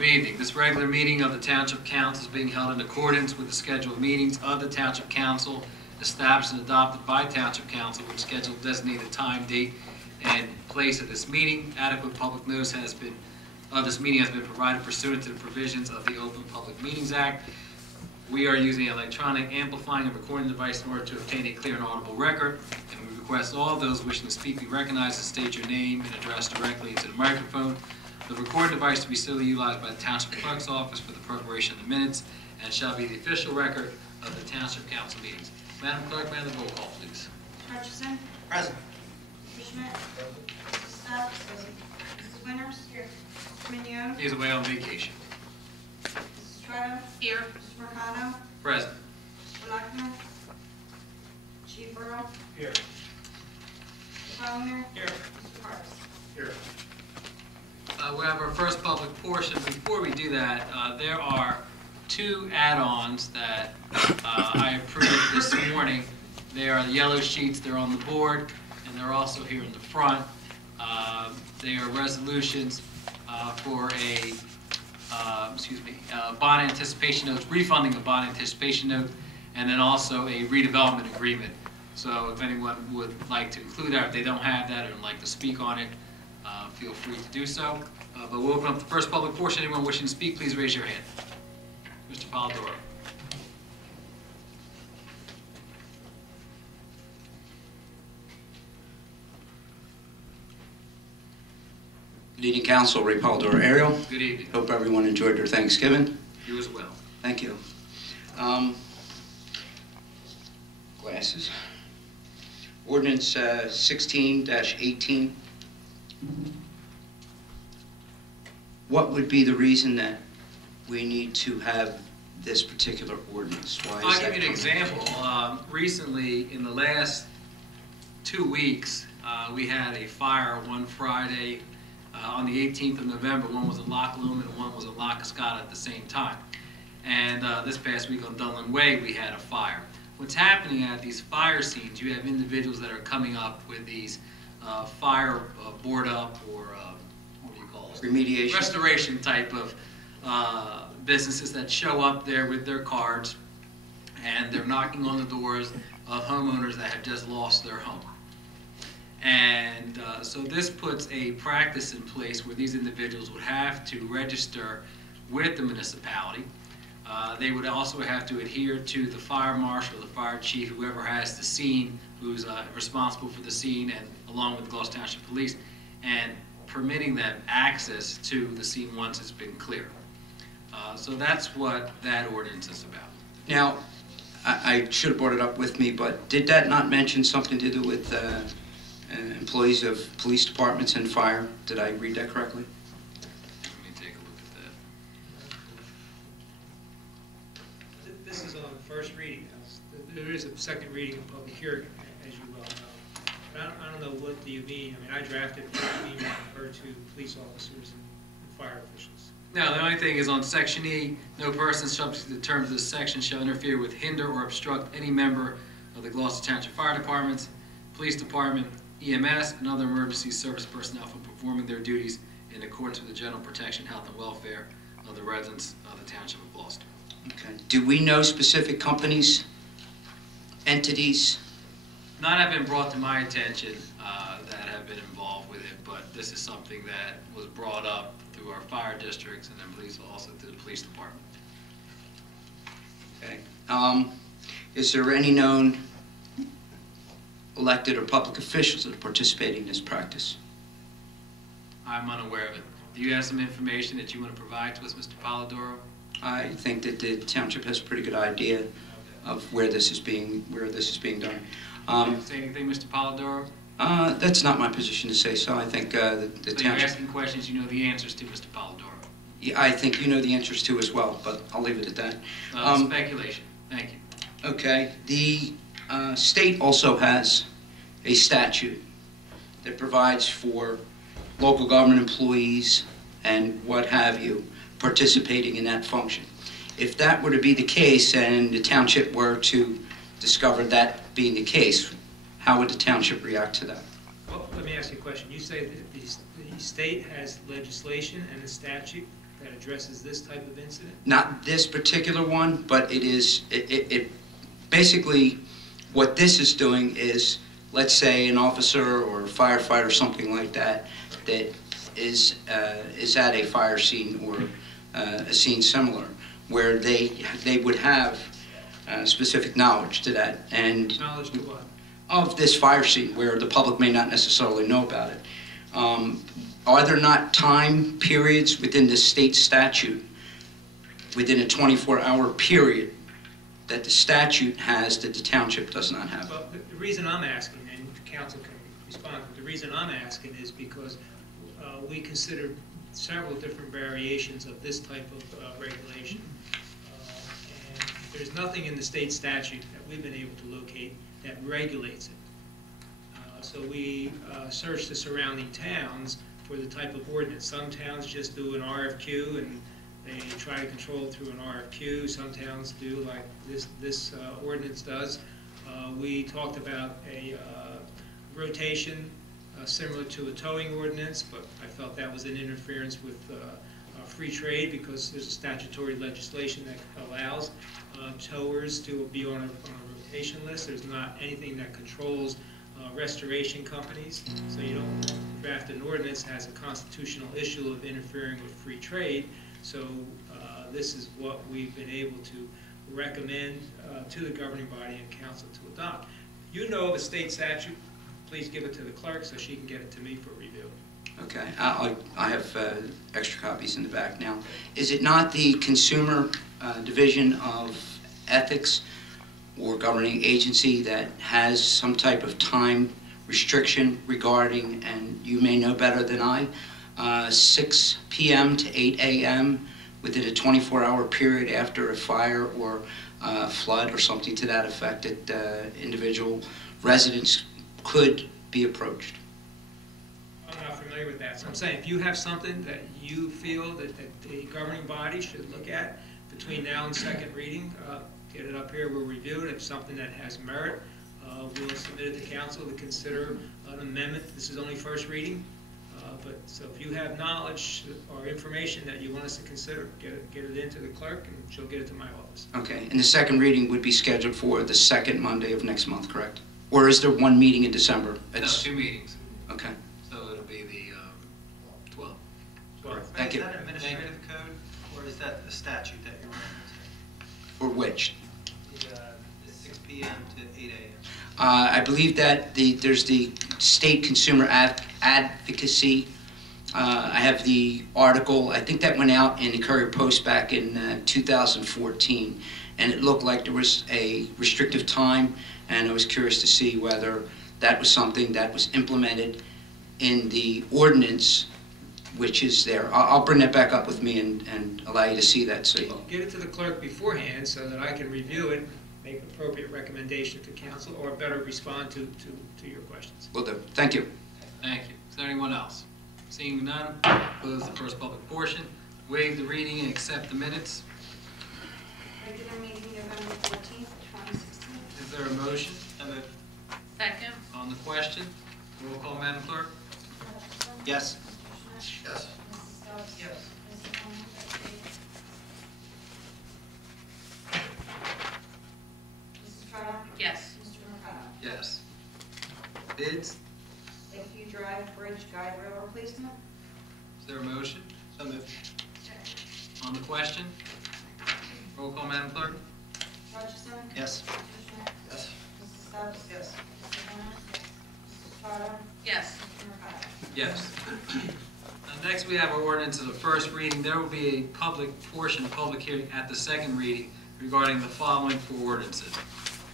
Good evening. This regular meeting of the Township Council is being held in accordance with the schedule of meetings of the Township Council established and adopted by Township Council, which schedule designated time, date, and place of this meeting. Adequate public notice of this meeting has been provided pursuant to the provisions of the Open Public Meetings Act. We are using an electronic amplifying and recording device in order to obtain a clear and audible record, and we request all those wishing to speak be recognized and state your name and address directly into the microphone. The recording device to be solely utilized by the Township Clerk's Office for the preparation of the minutes and shall be the official record of the Township Council meetings. Madam Clerk, may I have the roll call, please? Hutchison. Present. Mr. Schmidt. Mrs. Stubbs. Mrs. Winters. Here. Mr. Mignon. He is away on vacation. Mrs. Trotter. Here. Mr. Mercado. Present. Mr. Luckman. Chief Earl. Here. Mr. Palmer. Here. Mr. Parks. Here. We have our first public portion. Before we do that, there are two add-ons that I approved this morning. They are the yellow sheets. They're on the board, and they're also here in the front. They are resolutions for a bond anticipation note, refunding a bond anticipation note, and then also a redevelopment agreement. So if anyone would like to include that, if they don't have that or would like to speak on it, feel free to do so. But we'll open up the first public portion. Anyone wishing to speak, please raise your hand. Mr. Polidoro. Good evening, Council. Ray Polidoro, Ariel. Good evening. Hope everyone enjoyed their Thanksgiving. You as well. Thank you. Glasses. Ordinance 16-18. What would be the reason that we need to have this particular ordinance? Why is I'll that give you an example. Recently, in the last 2 weeks, we had a fire one Friday on the 18th of November. One was in Loch Lomond and one was in Loch Escata at the same time. And this past week on Dunland Way, we had a fire. What's happening at these fire scenes, you have individuals that are coming up with these fire board up or what do you call it? Remediation. Restoration type of businesses that show up there with their cards, and they're knocking on the doors of homeowners that have just lost their home. And so this puts a practice in place where these individuals would have to register with the municipality. They would also have to adhere to the fire marshal, the fire chief, whoever has the scene, who's responsible for the scene, and along with the Gloucester Township Police, and permitting them access to the scene once it's been cleared. So that's what that ordinance is about. Now, I should have brought it up with me, but did that not mention something to do with employees of police departments and fire? Did I read that correctly? Let me take a look at that. This is on the first reading. There is a second reading and public hearing, as you well know. But I don't know, what do you mean? I mean, I drafted what you mean refer to police officers and fire officials. Now, the only thing is on Section E, no person subject to the terms of this section shall interfere with, hinder, or obstruct any member of the Gloucester Township Fire Departments, Police Department, EMS, and other emergency service personnel from performing their duties in accordance with the general protection, health, and welfare of the residents of the Township of Gloucester. Okay. Do we know specific companies, entities? None have been brought to my attention that have been involved with it, but this is something that was brought up through our fire districts and then also through the police department. Okay. Is there any known elected or public officials that are participating in this practice? I'm unaware of it. Do you have some information that you want to provide to us, Mr. Polidoro? I think that the township has a pretty good idea of where this is being done. Say anything, Mr. Polidoro? That's not my position to say so. I think the So township. you're asking questions you know the answers to, Mr. Polidoro. Yeah, I think you know the answers to as well, but I'll leave it at that. Speculation. Thank you. Okay. The state also has a statute that provides for local government employees and what have you participating in that function. If that were to be the case and the township were to discover that being the case, how would the township react to that? Well, let me ask you a question. You say that the state has legislation and a statute that addresses this type of incident? Not this particular one, but it basically, what this is doing is, let's say an officer or a firefighter or something like that, that is at a fire scene or a scene similar, where they would have specific knowledge to that, and Knowledge to what? of this fire scene, where the public may not necessarily know about it. Are there not time periods within the state statute, within a 24-hour period, that the statute has that the township does not have? Well, the reason I'm asking, and the council can respond, but the reason I'm asking is because we considered several different variations of this type of regulation. And there's nothing in the state statute that we've been able to locate that regulates it. So we searched the surrounding towns for the type of ordinance. Some towns just do an RFQ and they try to control it through an RFQ. Some towns do like this ordinance does. We talked about a rotation similar to a towing ordinance, but I felt that was an interference with free trade because there's a statutory legislation that allows towers to be on a rotation list. There's not anything that controls restoration companies, so you don't draft an ordinance that has a constitutional issue of interfering with free trade. So this is what we've been able to recommend to the governing body and council to adopt. You know the state statute, please give it to the clerk so she can get it to me for review. Okay, I have extra copies in the back now. Is it not the Consumer Division of Ethics or governing agency that has some type of time restriction regarding, and you may know better than I, 6 p.m. to 8 a.m. within a 24-hour period after a fire or flood or something to that effect that individual residents could be approached? I'm not familiar with that, so I'm saying if you have something that you feel that the governing body should look at between now and second reading, get it up here, we'll review it. If something that has merit, we'll submit it to council to consider an amendment. This is only first reading, so if you have knowledge or information that you want us to consider, get it into the clerk and she'll get it to my office. Okay, and the second reading would be scheduled for the second Monday of next month, correct? Or is there one meeting in December? No, 2 meetings, Okay, so it'll be the 12th. thank you. Is that administrative code, or is that the statute that you're referencing? For which? The 6 p.m. to 8 a.m. I believe that there's the State Consumer Advocacy. I have the article, I think that went out in the Courier Post back in 2014, and it looked like there was a restrictive time, and I was curious to see whether that was something that was implemented in the ordinance, which is there. I'll bring that back up with me and allow you to see that. So Get it to the clerk beforehand so that I can review it, make an appropriate recommendation to council, or better respond to your questions. will do. Thank you. Thank you. Is there anyone else? Seeing none, close the first public portion, waive the reading and accept the minutes. Regular meeting November 14th, 2016. Is there a motion? So moved. Second. On the question, roll call, Madam Clerk. Hutchinson? Yes. Mr. Schmidt? Yes. Mrs. Stubbs? Yes. Mrs. Townsend? Mrs. Trotter? Yes. Mr. Mercado? Yes. Bids, Lakeview Drive Bridge Guide Rail Replacement. is there a motion? So moved. On the question, roll call, Madam Clerk. Hutchinson? Yes. Mr. Schmidt? Yes. Mrs. Stubbs? Yes. Mrs. Warner? Mrs. Trotter? Yes. Mr. Mercado? Yes. Next, we have our ordinance of the first reading. There will be a public portion, a public hearing at the second reading regarding the following four ordinances.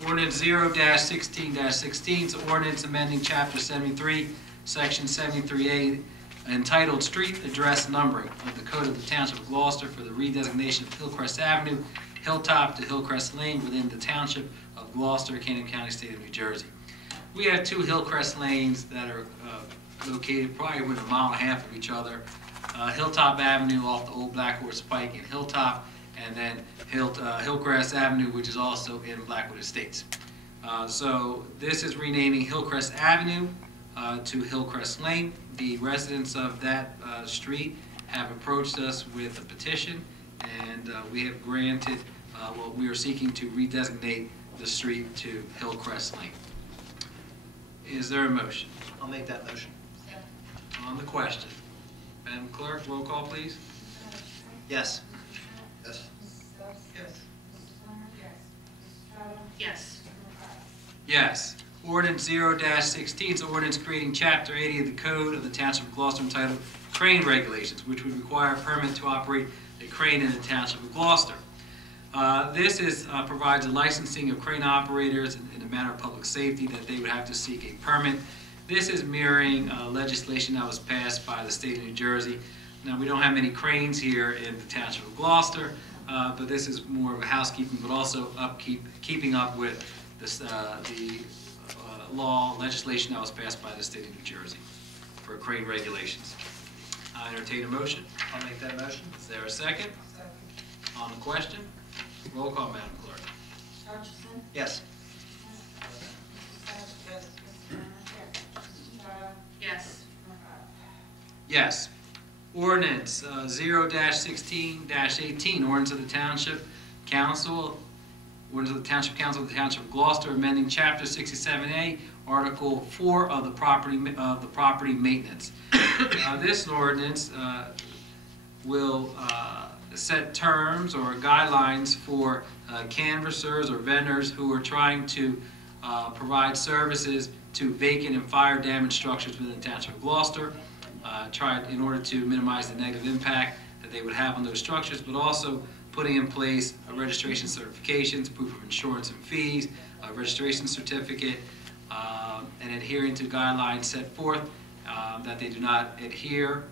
Ordinance 0-16-16 is ordinance amending Chapter 73, Section 73A, entitled Street Address Numbering of the Code of the Township of Gloucester for the redesignation of Hillcrest Avenue, Hilltop to Hillcrest Lane within the Township of Gloucester, Canaan County, State of New Jersey. We have two Hillcrest lanes that are located probably within a mile and a half of each other. Hilltop Avenue off the old Black Horse Pike in Hilltop, and then Hillcrest Avenue, which is also in Blackwood Estates. So this is renaming Hillcrest Avenue to Hillcrest Lane. The residents of that street have approached us with a petition, and we have granted what we are seeking to redesignate the street to Hillcrest Lane. Is there a motion? I'll make that motion. On the question, Madam Clerk, roll call, please. Yes. Yes. Yes. Yes. Yes. Ordinance 0-16 is ordinance creating Chapter 80 of the Code of the Township of Gloucester entitled Crane Regulations, which would require a permit to operate a crane in the Township of Gloucester. This provides a licensing of crane operators in a matter of public safety that they would have to seek a permit. This is mirroring legislation that was passed by the state of New Jersey. Now, we don't have many cranes here in the Township of Gloucester, but this is more of a housekeeping, but also keeping up with this, the legislation that was passed by the state of New Jersey for crane regulations. I entertain a motion. I'll make that motion. Is there a second? On the question? Roll call, Madam Clerk. Hutchison. Yes. Yes. Yes. Ordinance 0-16-18, ordinance of the Township Council, ordinance of the Township Council of the Township of Gloucester, amending Chapter 67A, Article 4 of the property maintenance. This ordinance will set terms or guidelines for canvassers or vendors who are trying to provide services to vacant and fire damaged structures within the Township of Gloucester, in order to minimize the negative impact that they would have on those structures, but also putting in place registration certifications, proof of insurance and fees, a registration certificate, and adhering to guidelines set forth that they do not interfere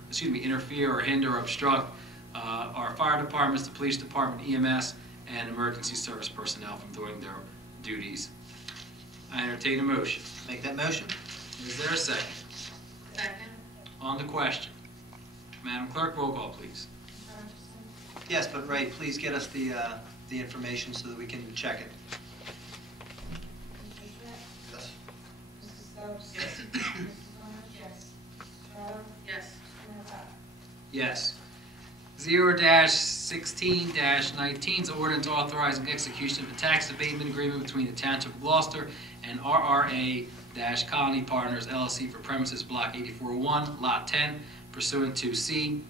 or hinder or obstruct our fire departments, the police department, EMS, and emergency service personnel from doing their duties. I entertain a motion. Make that motion. Is there a second? Second. On the question, Madam Clerk, roll call, please. Yes, but Ray, please get us the information so that we can check it. Yes. Yes. Yes. Yes. 0-16-19 is ordinance authorizing execution of a tax abatement agreement between the Township of Gloucester and RRA-Colony Partners LLC for premises Block 8401, Lot 10, pursuant to C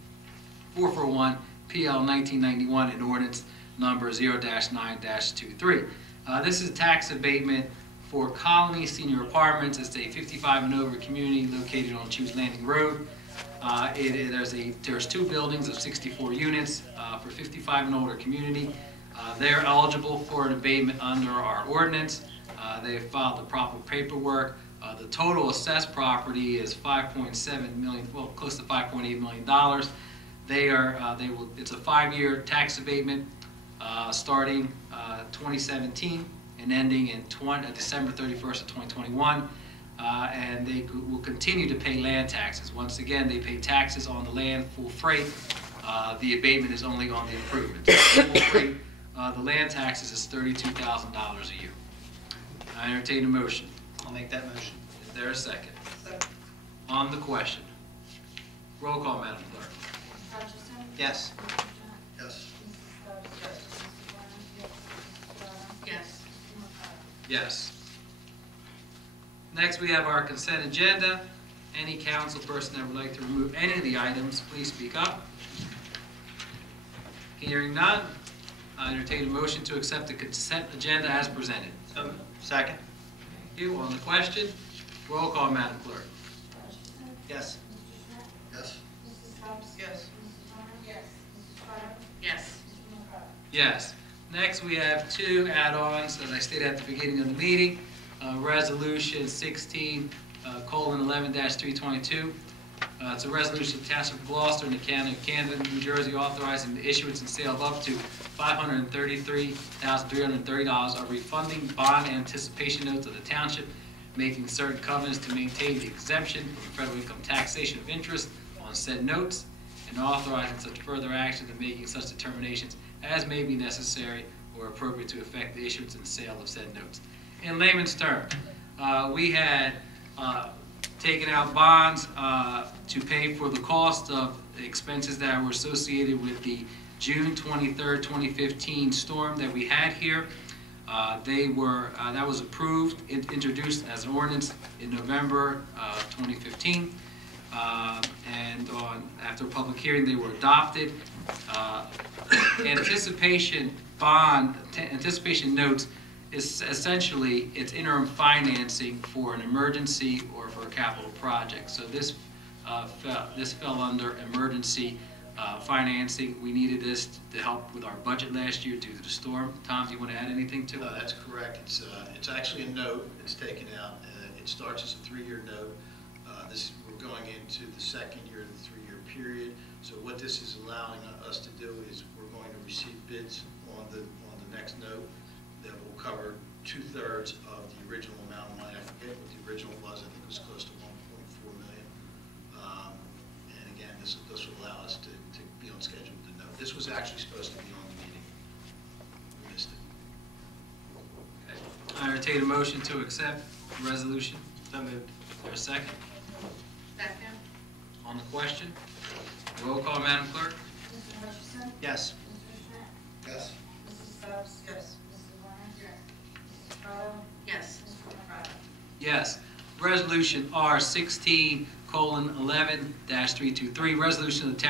441 PL 1991 and ordinance number 0-9-23. This is a tax abatement for Colony Senior Apartments. It's a 55 and over community located on Chews Landing Road. There's two buildings of 64 units for 55 and older community. They're eligible for an abatement under our ordinance. They have filed the proper paperwork. The total assessed property is $5.7 million, well, close to $5.8 million. It's a 5-year tax abatement starting 2017 and ending in December 31st of 2021. And they will continue to pay land taxes. Once again, they pay taxes on the land, full freight. The abatement is only on the improvements. Full freight, the land taxes is $32,000 a year. I entertain a motion. I'll make that motion. Is there a second? On the question. Roll call, Madam Clerk. Hutchison. Yes. Yes. Yes. Next, we have our consent agenda. Any council person that would like to remove any of the items, please speak up. Hearing none, I entertain a motion to accept the consent agenda as presented. So, second. Thank you. On the question, roll call, Madam Clerk. Yes. Yes. Yes. Yes. Yes. Next, we have two add-ons, as I stated at the beginning of the meeting. Resolution 16:11-322. It's a resolution of the Township of Gloucester and the County of Camden, New Jersey, authorizing the issuance and sale of up to $533,330 of refunding bond anticipation notes of the township, making certain covenants to maintain the exemption from federal income taxation of interest on said notes, and authorizing such further actions and making such determinations as may be necessary or appropriate to effect the issuance and sale of said notes. In layman's terms, we had taken out bonds to pay for the cost of expenses that were associated with the June 23rd, 2015 storm that we had here. That was approved, introduced as an ordinance in November 2015. And after a public hearing, they were adopted. Anticipation notes is essentially, it's interim financing for an emergency or for a capital project. So this fell under emergency financing. We needed this to help with our budget last year due to the storm. Tom, do you want to add anything to it? That's correct. It's actually a note. It's taken out. It starts as a 3-year note. We're going into the second year of the 3-year period. So what this is allowing us to do is we're going to receive bids on the next note that will cover 2/3 of the original amount of money. I forget what the original was. I think it was close to 1.4 million. And again, this will allow us to be on schedule with the note. This was actually supposed to be on the meeting. We missed it. I entertain a motion to accept the resolution. So moved. Is there a second? Second. On the question? Roll call, Madam Clerk. Mr. Hutchison? Yes. Mr. Schmidt? Yes. Mrs. Stubbs? Yes. Mrs. Warner? Yes. Mrs. Carter? Yes. Mr. McBride? Yes. Resolution R 16:11-323, resolution of the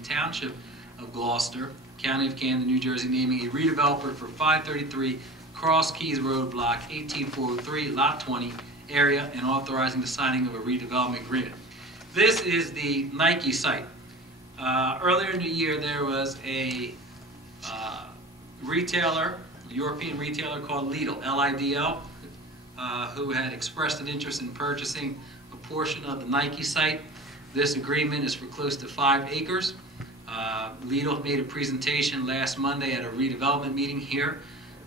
Township of Gloucester, County of Camden, New Jersey, naming a redeveloper for 533 Cross Keys Road, Block 18403, Lot 20 area, and authorizing the signing of a redevelopment agreement. This is the Nike site. Earlier in the year, there was a European retailer called Lidl, L-I-D-L, who had expressed an interest in purchasing a portion of the Nike site. This agreement is for close to 5 acres. Lidl made a presentation last Monday at a redevelopment meeting here.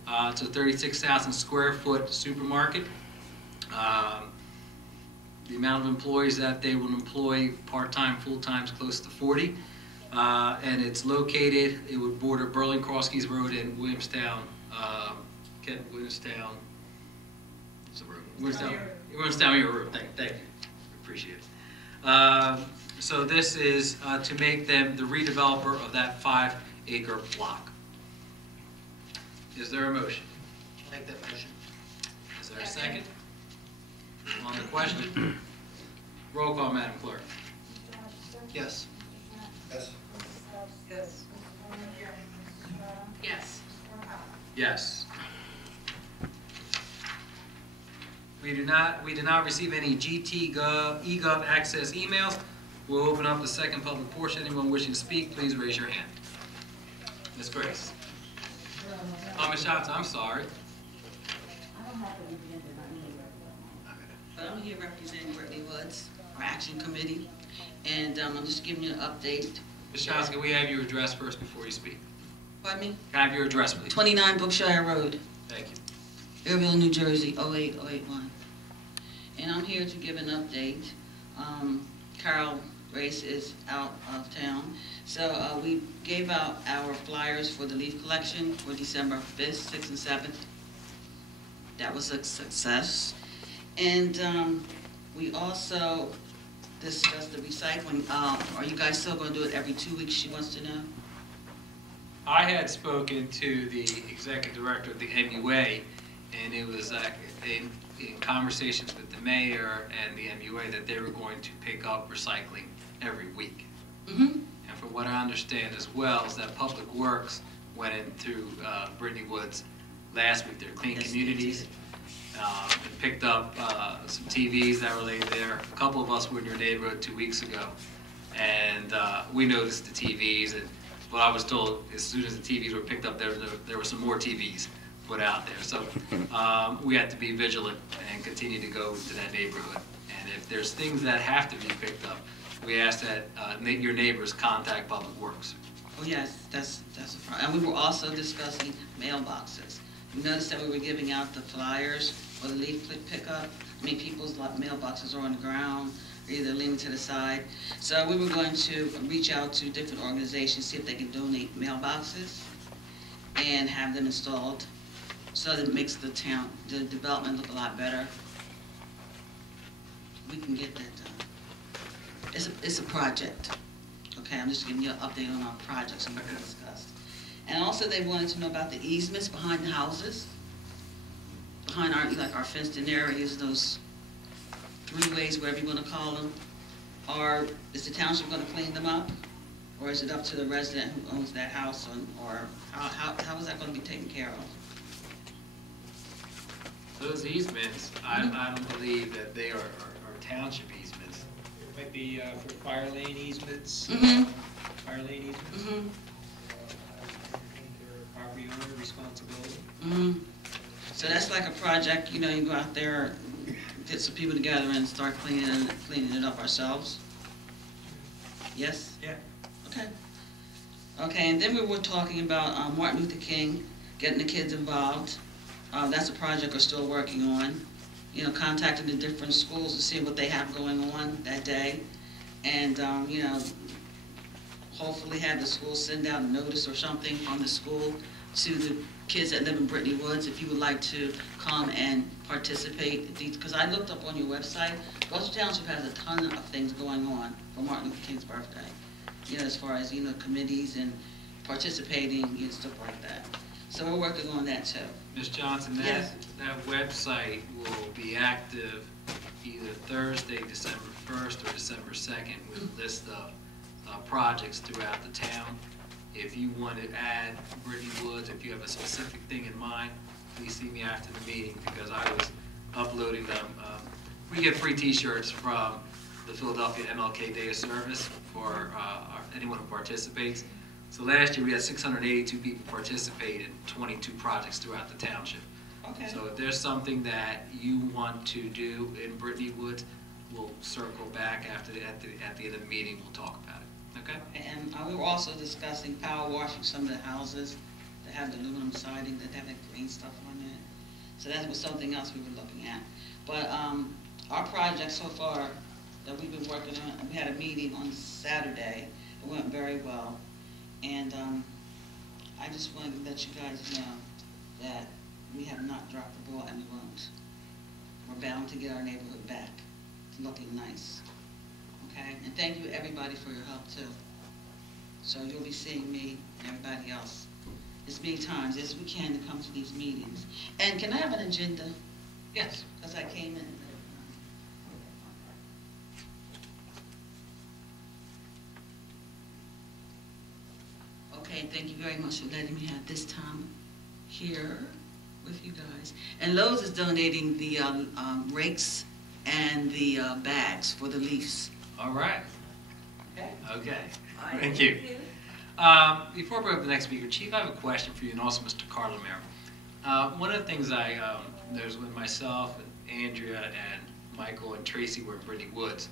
It's a 36,000 square foot supermarket. The amount of employees that they will employ, part-time, full-time, is close to 40. And it's located, it would border Berlin Cross Keys Road and Williamstown, Williamstown Muir Road. Thank you. Appreciate it. So this is to make them the redeveloper of that 5-acre block. Is there a motion? Make that motion. Is there a second? On the question? Roll call, Madam Clerk. Mr. Hutchison? Yes. Mr. Schmidt? Yes. Mrs. Stubbs? Yes. Mrs. Warner? Yes. Mrs. Carter? Yes. Mr. McBride? Yes. We did not receive any eGov access emails. We'll open up the second public portion. Anyone wishing to speak, please raise your hand. Ms. Grace. Ms. Schatz, I'm sorry. But I'm here representing Brittany Woods, our Action Committee, and I'm just giving you an update. Ms. Schatz, can we have your address first before you speak? Pardon me? Can I have your address, please? 29 Brookshire Road, Thank you. Airville, New Jersey, 08081. And I'm here to give an update. Carol Grace is out of town, so we gave out our flyers for the leaf collection for December 5th, 6th, and 7th. That was a success. And we also discussed the recycling. Are you guys still going to do it every 2 weeks, she wants to know? I had spoken to the executive director of the MUA, and it was in conversations with the mayor and the MUA that they were going to pick up recycling every week. Mm-hmm. And from what I understand as well is that Public Works went into Brittany Woods last week, their Clean Yes, Communities, and picked up some TVs that were laid there. A couple of us were in your neighborhood 2 weeks ago, and we noticed the TVs, and what I was told, as soon as the TVs were picked up, there were some more TVs put out there. So we have to be vigilant and continue to go to that neighborhood. And if there's things that have to be picked up, we ask that your neighbors contact Public Works. Oh, yes, that's a problem. And we were also discussing mailboxes. We noticed that we were giving out the flyers for the leaf pickup. I mean, people's mailboxes are on the ground, or either leaning to the side. So we were going to reach out to different organizations, see if they can donate mailboxes and have them installed so that it makes the development look a lot better. we can get that done. It's a project. Okay, I'm just giving you an update on our projects and what we discussed. And also they wanted to know about the easements behind the houses, behind our fenced-in areas, those three ways, whatever you want to call them. Is the township going to clean them up? Or is it up to the resident who owns that house, or how is that going to be taken care of? Those easements, I don't believe that they are township easements. It might be for fire lane easements. Mhm. Fire lane easements. Mm-hmm. Property owner responsibility. Mm-hmm. So that's like a project, you go out there, get some people together and start cleaning it up ourselves? Yes? Yeah. Okay. Okay, and then we were talking about Martin Luther King, getting the kids involved. That's a project we're still working on. Contacting the different schools to see what they have going on that day. And, hopefully have the school send out a notice or something from the school to the kids that live in Brittany Woods, if you would like to come and participate. Because I looked up on your website, Gloucester Township has a ton of things going on for Martin Luther King's birthday. As far as, committees and participating and stuff like that. So we're working on that too. Ms. Johnson, Yes. that website will be active either Thursday, December 1st or December 2nd with a list of projects throughout the town. If you want to add Brittany Woods, if you have a specific thing in mind, please see me after the meeting because I was uploading them. We get free t-shirts from the Philadelphia MLK Day of Service for anyone who participates. So last year we had 682 people participate in 22 projects throughout the township. Okay. So if there's something that you want to do in Brittany Woods, we'll circle back at the end of the meeting. We'll talk about it. Okay? And we were also discussing power washing some of the houses that have the aluminum siding, that have that green stuff on it. So that was something else we were looking at. But our project so far that we've been working on, we had a meeting on Saturday. It went very well. And I just wanted to let you guys know that we have not dropped the ball and we won't. We're bound to get our neighborhood back to looking nice. Okay? And thank you everybody for your help too. So you'll be seeing me and everybody else as many times as we can to come to these meetings. And can I have an agenda? Yes. Because I came in. Okay, thank you very much for letting me have this time here with you guys. And Lowe's is donating the rakes and the bags for the leaves. All right. Okay. Okay. Thank you. Before we go to the next speaker, Chief, I have a question for you and also Mr. Carlemere. One of the things I noticed when myself and Andrea and Michael and Tracy were in Brittany Woods,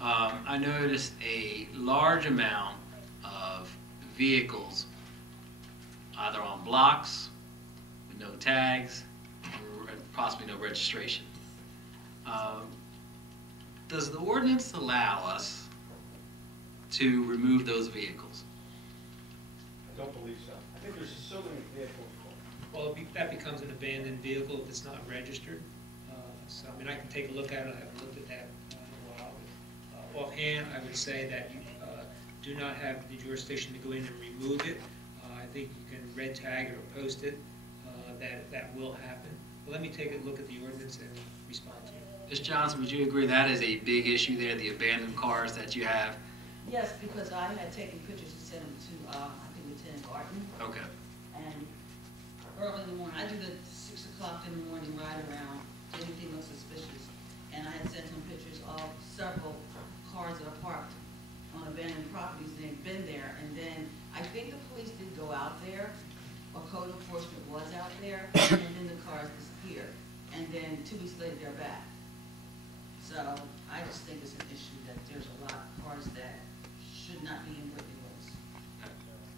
I noticed a large amount of vehicles either on blocks with no tags or possibly no registration. Does the ordinance allow us to remove those vehicles? I don't believe so. I think there's so many vehicles. Well, that becomes an abandoned vehicle if it's not registered. So, I mean, I can take a look at it. I haven't looked at that in a while. Offhand, I would say that you do not have the jurisdiction to go in and remove it. I think you can red tag it or post it. That will happen. But let me take a look at the ordinance and respond to you. Ms. Johnson, would you agree that is a big issue there, the abandoned cars that you have? Yes, because I had taken pictures and sent them to, I think, Lieutenant Barton. Okay. And early in the morning, I do the 6 o'clock in the morning ride around, anything looks suspicious. And I had sent him pictures of several cars that are parked on abandoned properties, and they've been there. And then I think the police did go out there, or code enforcement was out there, and then the cars disappeared. And then 2 weeks later, they're back. So I just think it's an issue that there's a lot of cars that should not be in Brittany Woods.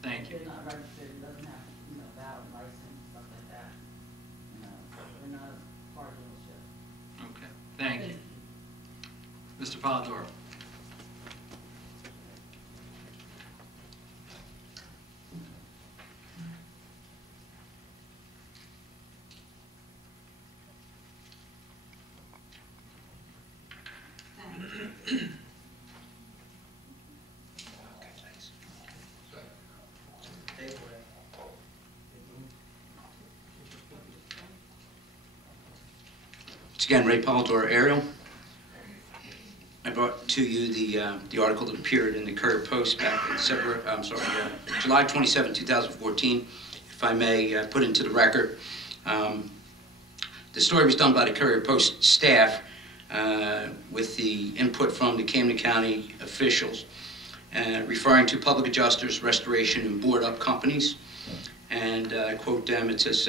Thank you. They're not registered, it doesn't have, valid license, stuff like that. They're not a car dealership. Okay. Thank you. Mr. Polidoro. again, Ray Polidor, Ariel. I brought to you the article that appeared in the Courier Post back in July 27, 2014. If I may put into the record, the story was done by the Courier Post staff with the input from the Camden County officials, referring to public adjusters, restoration, and board-up companies. And I quote them, it says,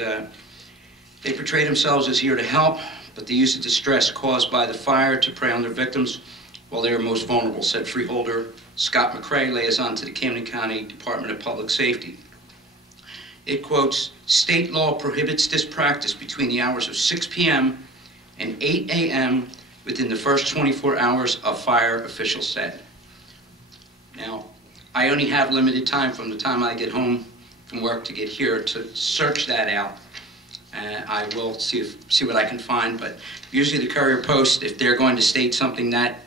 they portray themselves as here to help, but they use the distress caused by the fire to prey on their victims while they are most vulnerable, said freeholder Scott McCrae, liaison to the Camden County Department of Public Safety. It quotes, state law prohibits this practice between the hours of 6 p.m. and 8 a.m. within the first 24 hours of fire, officials said. Now, I only have limited time from the time I get home from work to get here to search that out. I will see what I can find, but usually the Courier Post, if they're going to state something that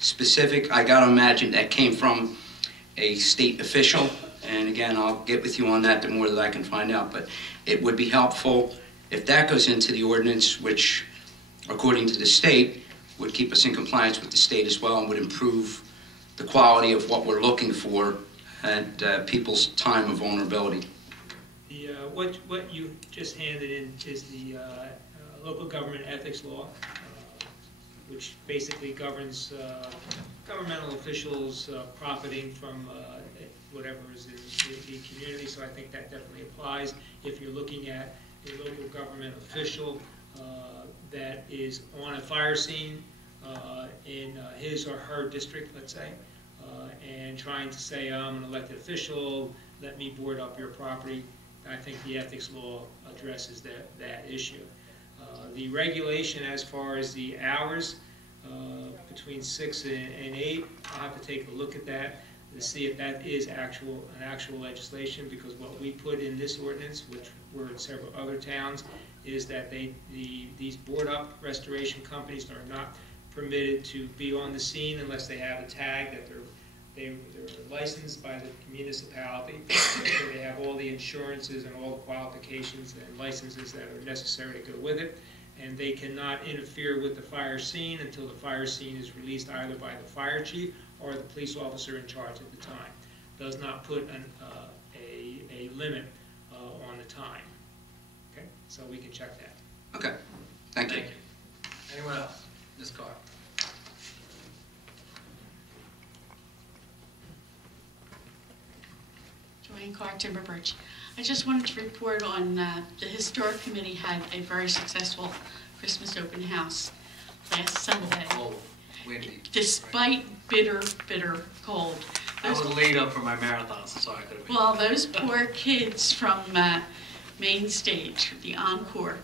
specific, I gotta imagine that came from a state official. And again, I'll get with you on that the more that I can find out, but it would be helpful if that goes into the ordinance, which according to the state would keep us in compliance with the state as well and would improve the quality of what we're looking for at people's time of vulnerability. What you just handed in is the local government ethics law, which basically governs governmental officials profiting from whatever is in the community, so I think that definitely applies. If you're looking at a local government official that is on a fire scene in his or her district, let's say, and trying to say, I'm an elected official, let me board up your property, I think the ethics law addresses that issue. The regulation as far as the hours between 6 and 8, I'll have to take a look at that to see if that is an actual legislation, because what we put in this ordinance, which were in several other towns, is that these board-up restoration companies are not permitted to be on the scene unless they have a tag that they're licensed by the municipality, so they have all the insurances and all the qualifications and licenses that are necessary to go with it, and they cannot interfere with the fire scene until the fire scene is released either by the fire chief or the police officer in charge at the time. Does not put a limit on the time. Okay, so we can check that. Okay, thank you. Anyone else? Ms. Carr. Joanne Carr, Timber Birch. I just wanted to report on the Historic Committee had a very successful Christmas open house last Sunday. Oh, windy. Despite bitter, bitter cold. I was late up for my marathon, so sorry I could have been. Well, those poor kids from Main Stage, the Encore,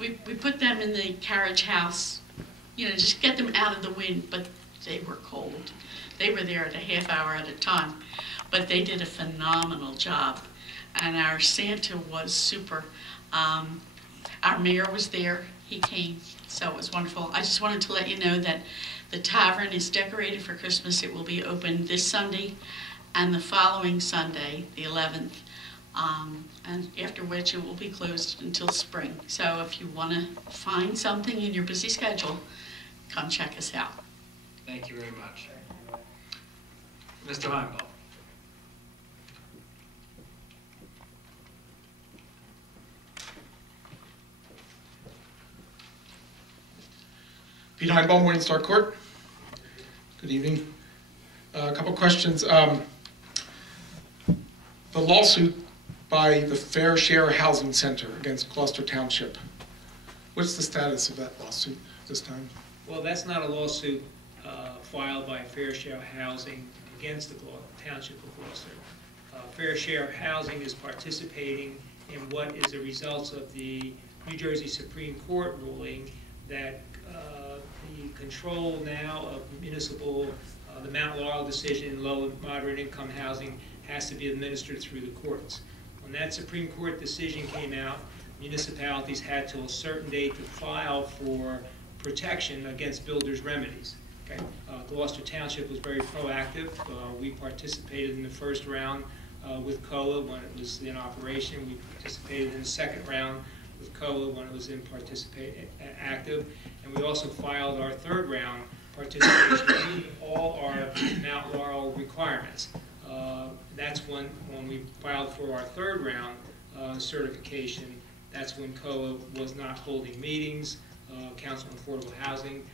we put them in the carriage house, you know, just get them out of the wind, but they were cold. They were there at a half hour at a time, but they did a phenomenal job. And our Santa was super. Our mayor was there, he came, so it was wonderful. I just wanted to let you know that the tavern is decorated for Christmas. It will be open this Sunday and the following Sunday, the 11th, and after which it will be closed until spring. So if you want to find something in your busy schedule, come check us out. Thank you very much. Mr. Heimbaugh. Pete Heimbaugh, Morningstar Court. Good evening. A couple questions. The lawsuit by the Fair Share Housing Center against Gloucester Township. What's the status of that lawsuit this time? Well, that's not a lawsuit filed by Fair Share Housing against the Township of Gloucester. Fair Share Housing is participating in what is a result of the New Jersey Supreme Court ruling that the control now of municipal, the Mount Laurel decision, low and moderate income housing has to be administered through the courts. When that Supreme Court decision came out, municipalities had till a certain date to file for protection against builders' remedies. Okay? Gloucester Township was very proactive. We participated in the first round with COLA when it was in operation. We participated in the second round with COA when it was active. And we also filed our third round participation, meeting all our Mount Laurel requirements. That's when we filed for our third round certification. That's when COA was not holding meetings, Council on Affordable Housing,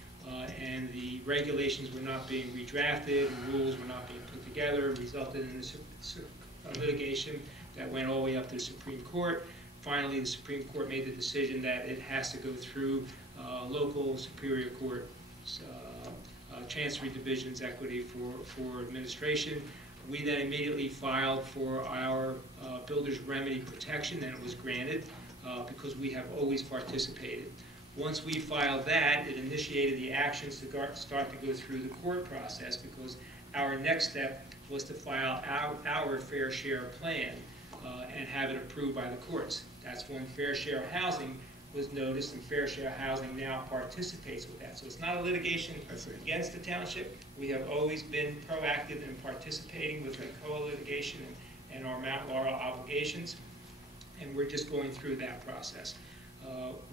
and the regulations were not being redrafted, and rules were not being put together, resulted in a litigation that went all the way up to the Supreme Court. Finally, the Supreme Court made the decision that it has to go through local Superior Court, Chancery Division's equity for administration. We then immediately filed for our builder's remedy protection, and it was granted because we have always participated. Once we filed that, it initiated the actions to start to go through the court process, because our next step was to file our fair share plan and have it approved by the courts. That's when Fair Share Housing was noticed, and Fair Share Housing now participates with that. So it's not a litigation against the township. We have always been proactive in participating with the COA litigation and our Mount Laurel obligations, and we're just going through that process.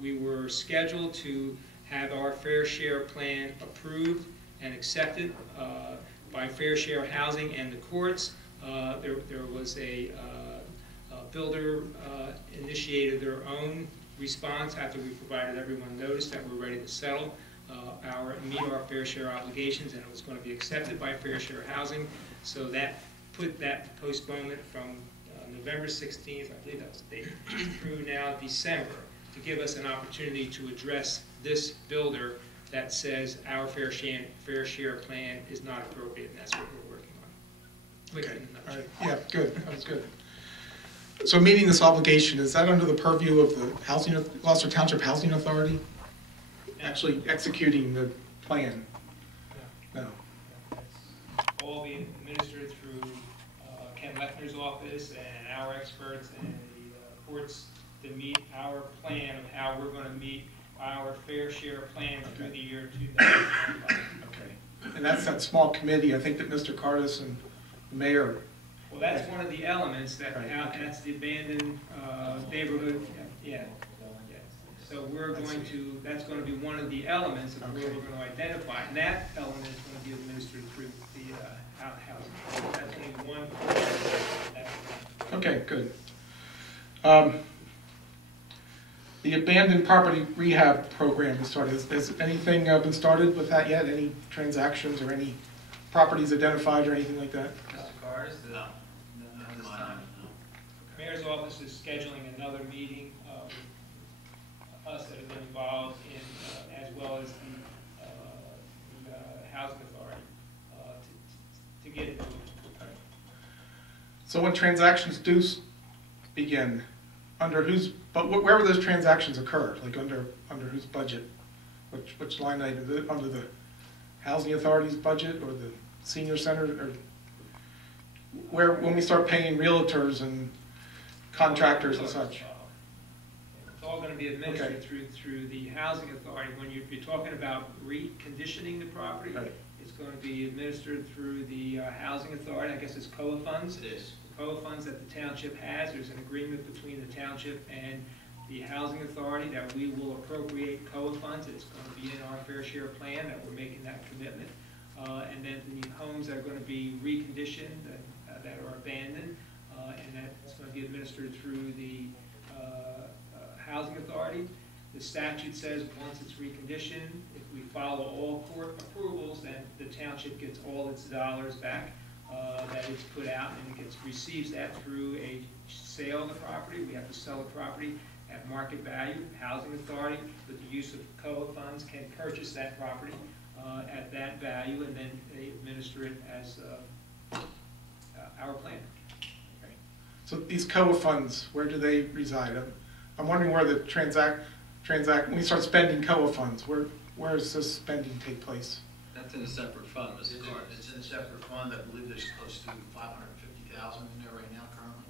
We were scheduled to have our fair share plan approved and accepted by Fair Share Housing and the courts. There was a builder initiated their own response after we provided everyone notice that we're ready to settle meet our fair share obligations, and it was going to be accepted by Fair Share Housing. So that put that postponement from November 16th, I believe that was the date, through now December, to give us an opportunity to address this builder that says our fair share plan is not appropriate, and that's what we're working on. Okay. All right. Yeah, good. That was good. So meeting this obligation, is that under the purview of the Gloucester Township Housing Authority? Actually executing the plan? No. All being administered through Ken Lechner's office and our experts and the courts to meet our plan of how we're going to meet our fair share plan through the year 2025. Okay. And that's that small committee, I think that Mr. Cardis and the mayor. Well, that's one of the elements that that's the abandoned neighborhood. Yeah. So we're going to, that's going to be one of the elements of where we're going to identify, and that element is going to be administered through the housing. That's only one. Okay, good. The abandoned property rehab program has started. Has anything been started with that yet? Any transactions or any properties identified or anything like that? Mr. Cars? No. Not this time. Mayor's office is scheduling another meeting with us that have been involved in, as well as the Housing Authority, to get into it. Okay. So when transactions do begin, under whose, but where will those transactions occur? Like under whose budget? Which line item? Under the Housing Authority's budget or the Senior Center? Or where, when we start paying realtors and contractors and such? It's all going to be administered through the Housing Authority. When you're talking about reconditioning the property, right, it's going to be administered through the Housing Authority. I guess it's COA funds. It is. The COA funds that the township has. There's an agreement between the township and the Housing Authority that we will appropriate COA funds. It's going to be in our fair share plan that we're making that commitment. And then the homes that are going to be reconditioned that are abandoned, and that's going to be administered through the Housing Authority. The statute says once it's reconditioned, if we follow all court approvals, then the township gets all its dollars back that it's put out, and it receives that through a sale of the property. We have to sell the property at market value. Housing Authority, with the use of COA funds, can purchase that property at that value, and then they administer it as our plan. Okay. So these COA funds, where do they reside? I'm wondering where the when we start spending COA funds, where does this spending take place? That's in a separate fund, Mr. Cars. It's in a separate fund. I believe there's close to $550,000 in there right now currently.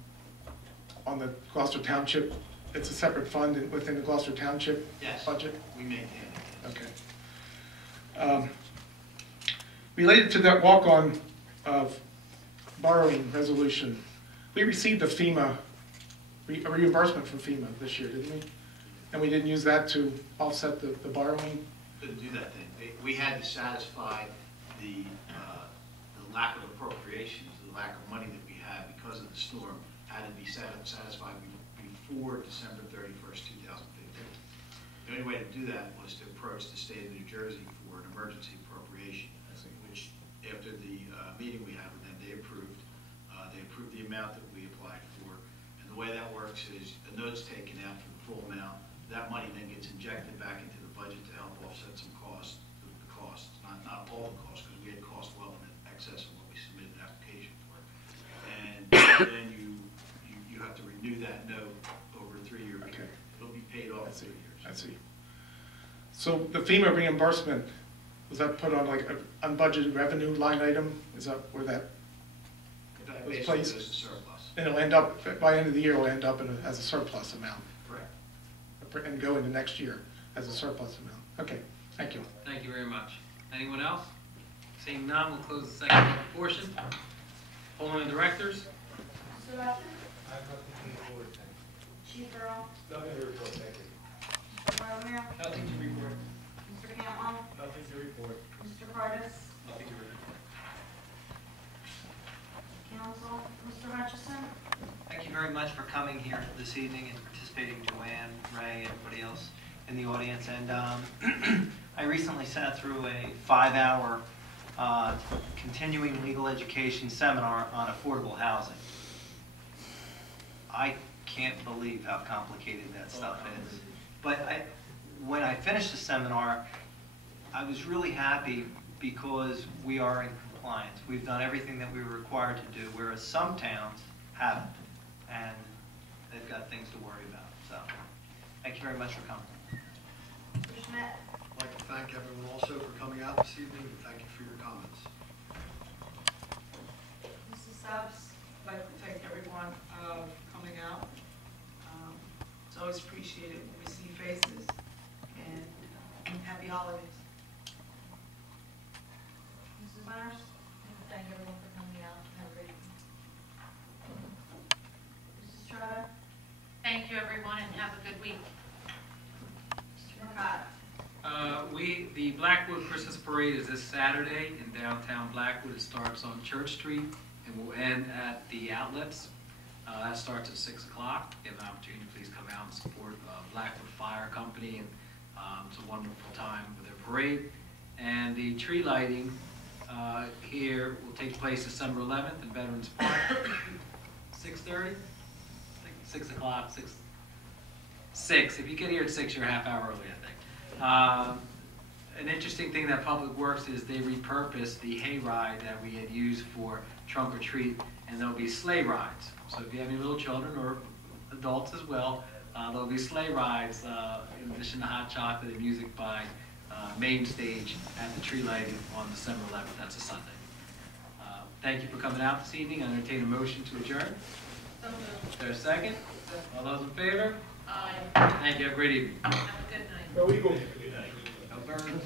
On the Gloucester Township, it's a separate fund within the Gloucester Township budget? We maintain it. Okay. Related to that walk-on borrowing resolution, we received a reimbursement from FEMA this year, didn't we? And we didn't use that to offset the borrowing? Couldn't do that thing. We had to satisfy the lack of appropriations, the lack of money that we had because of the storm, had to be satisfied before December 31st, 2015. The only way to do that was to approach the state of New Jersey for an emergency appropriation, which after the meeting we had with them, they approved. They approved the amount that we applied for. And the way that works is a note's taken out for the full amount. That money then gets injected back into the budget to help offset some costs, not all the costs, because we had costs well in excess of what we submitted an application for. And then you have to renew that note over a 3-year period. It'll be paid off in 3 years. I see. So the FEMA reimbursement, was that put on like an unbudgeted revenue line item? Is that where that That was basically placed? goes to surplus. And it'll end up, by end of the year, it'll end up as a surplus amount? Correct. And go into next year as a surplus amount? Okay, thank you. Thank you very much. Anyone else? Seeing none, we'll close the second public portion. Polling the directors. Mr. Lawson? I have nothing to report, thank you. Chief Earl? Nothing to report, thank you. Mr. Romero? Nothing to report. Mr. Campbell? Nothing to report. Mr. Cordez? Nothing to report. Council? Mr. Hutchison? Thank you very much for coming here this evening and participating, Joanne, Ray, everybody else in the audience. And I recently sat through a 5-hour continuing legal education seminar on affordable housing. I can't believe how complicated that stuff is. But when I finished the seminar, I was really happy because we are in compliance. We've done everything that we were required to do, whereas some towns haven't, and they've got things to worry about. So, thank you very much for coming. Mr. Schmidt? I'd like to thank everyone also for coming out this evening, and thank you for your comments. Mrs. Stubbs? I'd like to thank everyone for coming out. It's always appreciated when we see faces, and happy holidays. Mrs. Winters? Thank everyone for coming out. Have a great evening. Mrs. Trotter? Thank you, everyone, and have a good week. Mr. Mercado? The Blackwood Christmas Parade is this Saturday in downtown Blackwood. It starts on Church Street and will end at the outlets. That starts at 6 o'clock. If you have an opportunity, please come out and support Blackwood Fire Company. And it's a wonderful time with their parade. And the tree lighting here will take place December 11th in Veterans Park, 6:30? 6 o'clock, 6. If you get here at 6, you're a half hour early, I think. An interesting thing that Public Works is they repurposed the hayride that we had used for trunk or treat, and there'll be sleigh rides. So if you have any little children or adults as well, there'll be sleigh rides in addition to hot chocolate and music by Main Stage at the tree lighting on December 11th. That's a Sunday. Thank you for coming out this evening. I entertain a motion to adjourn. Is there a second? All those in favor? Aye. Thank you. Have a great evening. Have a good night. Go Eagles. Go Birds.